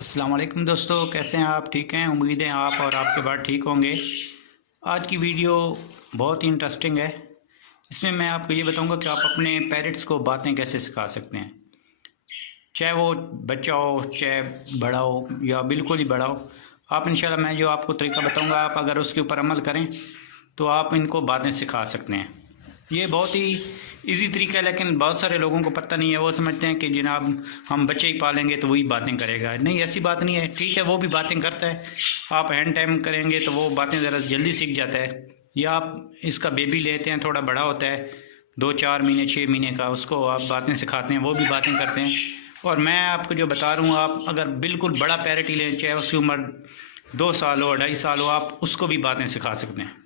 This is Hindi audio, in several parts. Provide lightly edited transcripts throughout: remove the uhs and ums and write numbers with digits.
अस्सलाम वालेकुम दोस्तों, कैसे हैं आप? ठीक हैं? उम्मीद है आप और आपके बाद ठीक होंगे। आज की वीडियो बहुत ही इंटरेस्टिंग है। इसमें मैं आपको ये बताऊंगा कि आप अपने पेरेंट्स को बातें कैसे सिखा सकते हैं, चाहे वो बच्चा हो, चाहे बड़ा हो या बिल्कुल ही बड़ा हो। आप इंशाल्लाह मैं जो आपको तरीका बताऊंगा, आप अगर उसके ऊपर अमल करें तो आप इनको बातें सिखा सकते हैं। ये बहुत ही इजी तरीका है, लेकिन बहुत सारे लोगों को पता नहीं है। वो समझते हैं कि जनाब हम बच्चे ही पालेंगे तो वही बातें करेगा। नहीं, ऐसी बात नहीं है। ठीक है, वो भी बातें करता है। आप हैंड टाइम करेंगे तो वो बातें ज़रा जल्दी सीख जाता है। या आप इसका बेबी लेते हैं, थोड़ा बड़ा होता है, 2-4 महीने 6 महीने का, उसको आप बातें सिखाते हैं, वो भी बातें करते हैं। और मैं आपको जो बता रहा हूँ, आप अगर बिल्कुल बड़ा पैरेट ही लें, चाहे उसकी उम्र 2 साल हो, 2.5 साल हो, आप उसको भी बातें सिखा सकते हैं।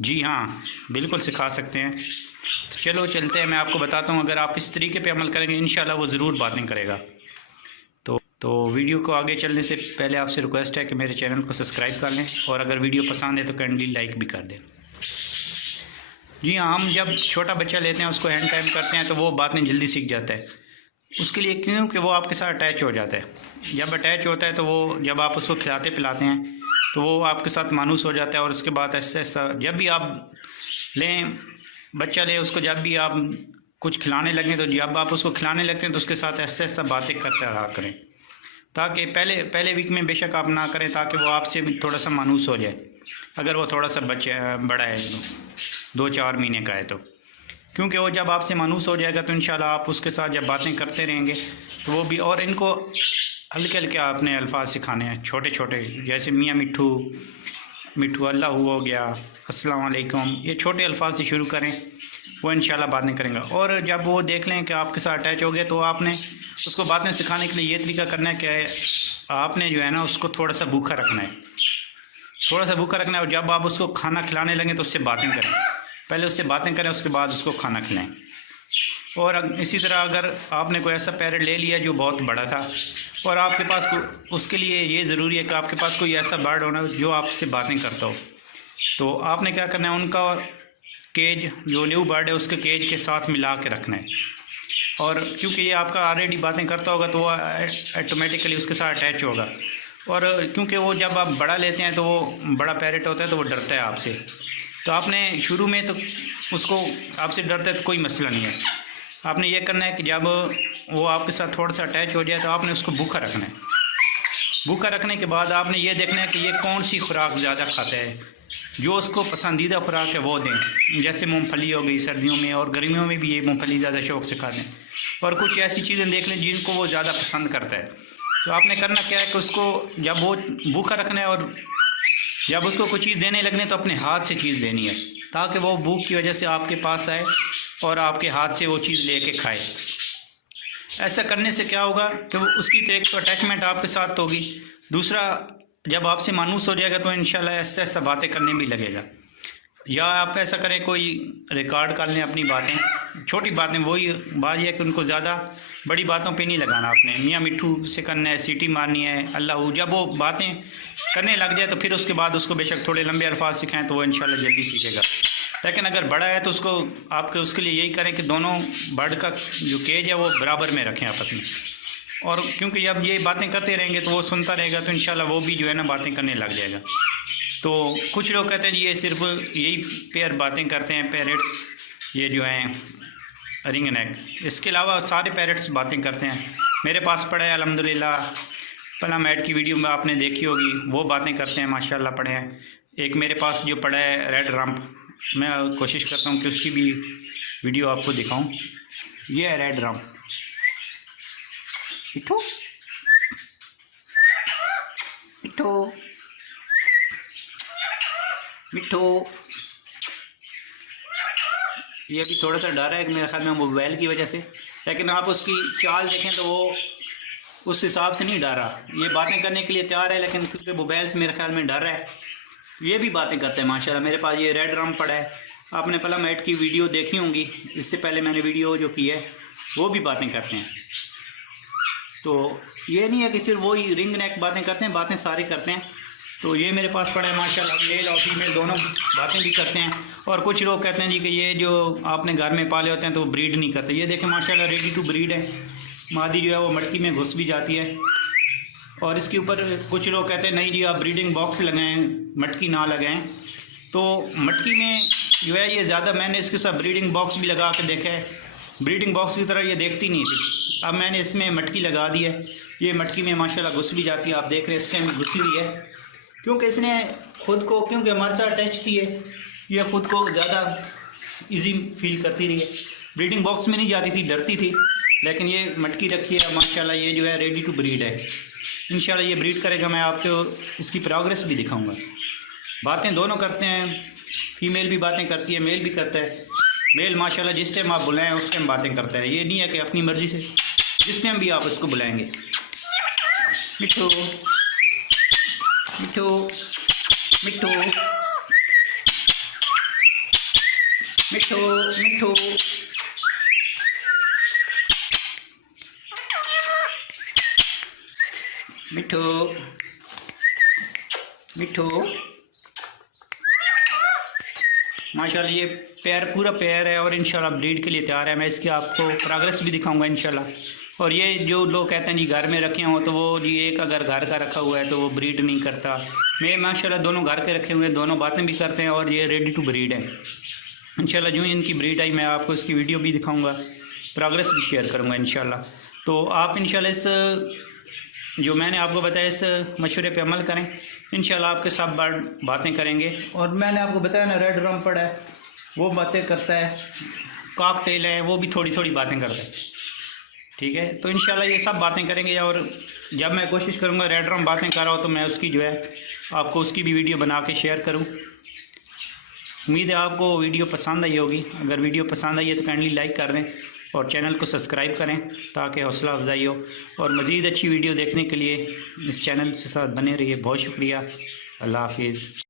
जी हाँ, बिल्कुल सिखा सकते हैं। तो चलो चलते हैं, मैं आपको बताता हूँ। अगर आप इस तरीके पे अमल करेंगे, इंशाल्लाह वो ज़रूर बातें करेगा। तो वीडियो को आगे चलने से पहले आपसे रिक्वेस्ट है कि मेरे चैनल को सब्सक्राइब कर लें, और अगर वीडियो पसंद है तो काइंडली लाइक भी कर दें। जी हाँ, हम जब छोटा बच्चा लेते हैं, उसको हैंड टाइम करते हैं तो वो बातें जल्दी सीख जाता है। उसके लिए क्यों कि वो आपके साथ अटैच हो जाता है। जब अटैच होता है तो वो, जब आप उसको खिलाते पिलाते हैं तो वो आपके साथ मानूस हो जाता है। और उसके बाद ऐसा ऐसा जब भी आप लें, बच्चा लें, उसको जब भी आप कुछ खिलाने लगें, तो जब आप उसको खिलाने लगते हैं तो उसके साथ ऐसा ऐसा बातें करते रहा करें, ताकि पहले पहले वीक में बेशक आप ना करें, ताकि वो आपसे भी थोड़ा सा मानूस हो जाए। अगर वो थोड़ा सा बच्चा बड़ा है, 2-4 महीने का है तो, क्योंकि वो जब आपसे मानूस हो जाएगा तो इंशाल्लाह आप उसके साथ जब बातें करते रहेंगे तो वो भी। और इनको हल्के हल्के आपने अल्फाज सिखाने हैं, छोटे छोटे, जैसे मियाँ मिट्ठू, मिट्ठू अल्लाह हो गया, अस्सलाम वालेकुम, ये छोटे अल्फाज से शुरू करें, वो इंशाल्लाह बातें करेंगे। और जब वो देख लें कि आपके साथ अटैच हो गए, तो आपने उसको बातें सिखाने के लिए ये तरीका करना है कि आपने जो है ना, उसको थोड़ा सा भूखा रखना है, थोड़ा सा भूखा रखना है। और जब आप उसको खाना खिलाने लगें तो उससे बातें करें, पहले उससे बातें करें, उसके बाद उसको खाना खिलाएं। और इसी तरह अगर आपने कोई ऐसा पैरेट ले लिया जो बहुत बड़ा था, और आपके पास उसके लिए ये ज़रूरी है कि आपके पास कोई ऐसा बर्ड होना जो आपसे बातें करता हो। तो आपने क्या करना है, उनका केज, जो न्यू बर्ड है उसके केज के साथ मिला के रखना है। और क्योंकि ये आपका ऑलरेडी बातें करता होगा तो वो ऑटोमेटिकली उसके साथ अटैच होगा। और क्योंकि वो जब आप बड़ा लेते हैं तो वो बड़ा पैरेट होता है तो वो डरता है आपसे। तो आपने शुरू में तो उसको, आपसे डरता है तो कोई मसला नहीं है। आपने ये करना है कि जब वो आपके साथ थोड़ा सा अटैच हो जाए तो आपने उसको भूखा रखना है। भूखा रखने के बाद आपने ये देखना है कि ये कौन सी खुराक ज़्यादा खाता है, जो उसको पसंदीदा खुराक है वो दें। जैसे मूंगफली हो गई सर्दियों में, और गर्मियों में भी ये मूंगफली ज़्यादा शौक़ से खाते हैं। और कुछ ऐसी चीज़ें देख लें जिनको वो ज़्यादा पसंद करता है। तो आपने करना क्या है कि उसको जब वो भूखा रखना है, और जब उसको कोई चीज़ देने लगने तो अपने हाथ से चीज़ देनी है, ताकि वो भूख की वजह से आपके पास आए और आपके हाथ से वो चीज़ लेके खाए। ऐसा करने से क्या होगा कि वो, उसकी तो एक तो अटैचमेंट आपके साथ होगी, दूसरा जब आपसे मानूस हो जाएगा तो इंशाल्लाह ऐसा ऐसा बातें करने भी लगेगा। या आप ऐसा करें, कोई रिकॉर्ड कर लें अपनी बातें, छोटी बातें। वही बात यह है कि उनको ज़्यादा बड़ी बातों पे नहीं लगाना। आपने मियाँ मिट्ठू से करना है, सीटी मारनी है, अल्लाह। जब वो बातें करने लग जाए तो फिर उसके बाद उसको बेशक थोड़े लंबे अल्फाज सिखाएं तो वो इंशाल्लाह जल्दी सीखेगा। लेकिन अगर बड़ा है तो उसको आपके उसके लिए यही करें कि दोनों बर्ड का जो केज है वो बराबर में रखें आपस में। और क्योंकि जब ये बातें करते रहेंगे तो वो सुनता रहेगा, तो इंशाल्लाह वो भी जो है ना बातें करने लग जाएगा। तो कुछ लोग कहते हैं जी ये सिर्फ यही पेयर बातें करते हैं पैरेट्स, ये जो हैं रिंग नेक, इसके अलावा सारे पैरेट्स बातें करते हैं। मेरे पास पड़ा है अल्हम्दुलिल्लाह, पला मैट की वीडियो में आपने देखी होगी, वो बातें करते हैं, माशाल्लाह पड़े हैं। एक मेरे पास जो पड़ा है रेड रम्प, मैं कोशिश करता हूँ कि उसकी भी वीडियो आपको दिखाऊँ। ये है रेड रम्प। मिठू मिठू मिठू, ये अभी थोड़ा सा डर है कि मेरे ख्याल में मोबाइल की वजह से, लेकिन आप उसकी चाल देखें तो वो उस हिसाब से नहीं डर रहा। ये बातें करने के लिए तैयार है, लेकिन क्योंकि मोबाइल से मेरे ख्याल में डर है। ये भी बातें करते हैं माशाल्लाह। मेरे पास ये रेड रम पड़ा है, आपने पला मैट की वीडियो देखी होंगी, इससे पहले मैंने वीडियो जो की है वो भी बातें करते हैं। तो ये नहीं है कि सिर्फ वही रिंग नेक बातें करते हैं, बातें सारे करते हैं। तो ये मेरे पास पड़ा है माशाल्लाह, मेल और फीमेल दोनों बातें भी करते हैं। और कुछ लोग कहते हैं जी कि ये जो आपने घर में पाले होते हैं तो वो ब्रीड नहीं करते। ये देखें माशाल्लाह रेडी टू ब्रीड है। मादी जो है वो मटकी में घुस भी जाती है और इसके ऊपर कुछ लोग कहते हैं नहीं जी आप ब्रीडिंग बॉक्स लगाएं, मटकी ना लगाएं। तो मटकी में जो है ये ज़्यादा, मैंने इसके साथ ब्रीडिंग बॉक्स भी लगा के देखा है, ब्रीडिंग बॉक्स की तरह ये देखती नहीं थी। अब मैंने इसमें मटकी लगा दी है, ये मटकी में माशाल्लाह घुस भी जाती है, आप देख रहे हैं इस टाइम घुसी हुई है, क्योंकि इसने खुद को, क्योंकि हमारे साथ अटैच थी है, ये खुद को ज़्यादा इजी फील करती रही है। ब्रीडिंग बॉक्स में नहीं जाती थी, डरती थी, लेकिन ये मटकी रखी है माशाल्लाह, ये जो है रेडी टू ब्रीड है। इंशाल्लाह ये ब्रीड करेगा, मैं आपको इसकी प्रोग्रेस भी दिखाऊंगा। बातें दोनों करते हैं, फीमेल भी बातें करती है, मेल भी करता है। मेल माशाल्लाह जिस टाइम आप बुलाएं उस टाइम बातें करता है, ये नहीं है कि अपनी मर्ज़ी से जिस टाइम भी आप उसको बुलाएंगे। मिठू मिठू मिठू मिठू मिठू मिठू मिठू माशाल्लाह ये पैर पूरा पैर है और इंशाल्लाह ब्रीड के लिए तैयार है। मैं इसकी आपको प्रोग्रेस भी दिखाऊंगा इंशाल्लाह। और ये जो लोग कहते हैं जी घर में रखे हों, तो वो जी एक अगर घर का रखा हुआ है तो वो ब्रीड नहीं करता। मैं माशाल्लाह दोनों घर के रखे हुए हैं, दोनों बातें भी करते हैं और ये रेडी टू ब्रीड है। इंशाल्लाह जो इनकी ब्रीड आई मैं आपको इसकी वीडियो भी दिखाऊँगा, प्रोग्रेस भी शेयर करूँगा इंशाल्लाह। तो आप इंशाल्लाह इस जो मैंने आपको बताया इस मशवरे पे अमल करें, इंशाल्लाह आपके साथ बातें करेंगे। और मैंने आपको बताया ना रेड रम्पड़ है, वो बातें करता है, कॉकटेल है, वो भी थोड़ी थोड़ी बातें करता है, ठीक है। तो इंशाल्लाह ये सब बातें करेंगे। और जब मैं कोशिश करूँगा रेड रम बातें कर रहा हूँ तो मैं उसकी जो है आपको उसकी भी वीडियो बना के शेयर करूँ। उम्मीद है आपको वीडियो पसंद आई होगी। अगर वीडियो पसंद आई है तो काइंडली लाइक कर दें और चैनल को सब्सक्राइब करें ताकि हौसला अफजाई हो। और मज़ीद अच्छी वीडियो देखने के लिए इस चैनल के साथ बने रहिए। बहुत शुक्रिया। अल्लाह हाफिज़।